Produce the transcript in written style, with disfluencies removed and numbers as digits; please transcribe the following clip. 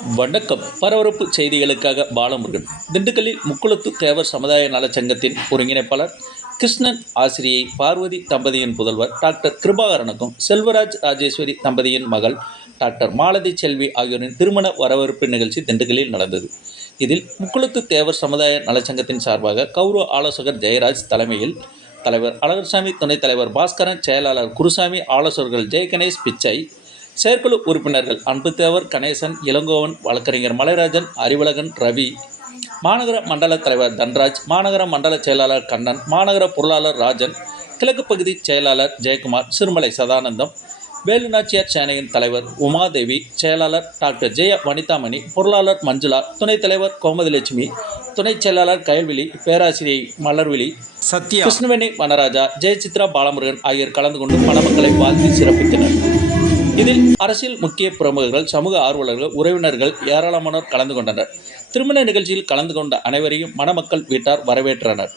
வணக்கம். பரபரப்பு செய்திகளுக்காக பாலமுருகன். திண்டுக்கல்லில் முக்குளத்து தேவர் சமுதாய நலச்சங்கத்தின் ஒருங்கிணைப்பாளர் கிருஷ்ணன் ஆசிரியை பார்வதி தம்பதியின் புதல்வர் டாக்டர் கிருபாகரனுக்கும் செல்வராஜ் ராஜேஸ்வரி தம்பதியின் மகள் டாக்டர் மாலதி செல்வி ஆகியோரின் திருமண வரவேற்பு நிகழ்ச்சி திண்டுக்கல்லில் நடந்தது. இதில் முக்குளத்து தேவர் சமுதாய நலச்சங்கத்தின் சார்பாக கௌரவ ஆலோசகர் ஜெயராஜ் தலைமையில் தலைவர் அழகர்சாமி, துணைத் தலைவர் பாஸ்கரன், செயலாளர் குருசாமி, ஆலோசகர்கள் ஜெயகணேஷ், பிச்சை, செயற்குழு உறுப்பினர்கள் அன்புத்தேவர், கணேசன், இளங்கோவன், வழக்கறிஞர் மலைராஜன், அறிவழகன், ரவி, மாநகர மண்டல தலைவர் தன்ராஜ், மாநகர மண்டல செயலாளர் கண்ணன், மாநகர பொருளாளர் ராஜன், கிழக்கு பகுதி செயலாளர் ஜெயக்குமார், சிறுமலை சதானந்தம், வேலுநாச்சியார் சேனையின் தலைவர் உமாதேவி, செயலாளர் டாக்டர் ஜெய வனிதாமணி, பொருளாளர் மஞ்சுளா, துணைத் தலைவர் கோமதிலட்சுமி, துணைச் செயலாளர் கயல்விழி, பேராசிரியை மலர்விழி, சத்யா, கிருஷ்ணவேணி வனராஜா, ஜெயசித்ரா, பாலமுருகன் ஆகியோர் கலந்து கொண்டு மணமக்களை வாழ்த்தி சிறப்பித்தனர். இதில் அரசியல் முக்கிய பிரமுகர்கள், சமூக ஆர்வலர்கள், உறவினர்கள் ஏராளமானோர் கலந்து கொண்டனர். திருமண நிகழ்ச்சியில் கலந்து கொண்ட அனைவரையும் மணமக்கள் வீட்டார் வரவேற்றனர்.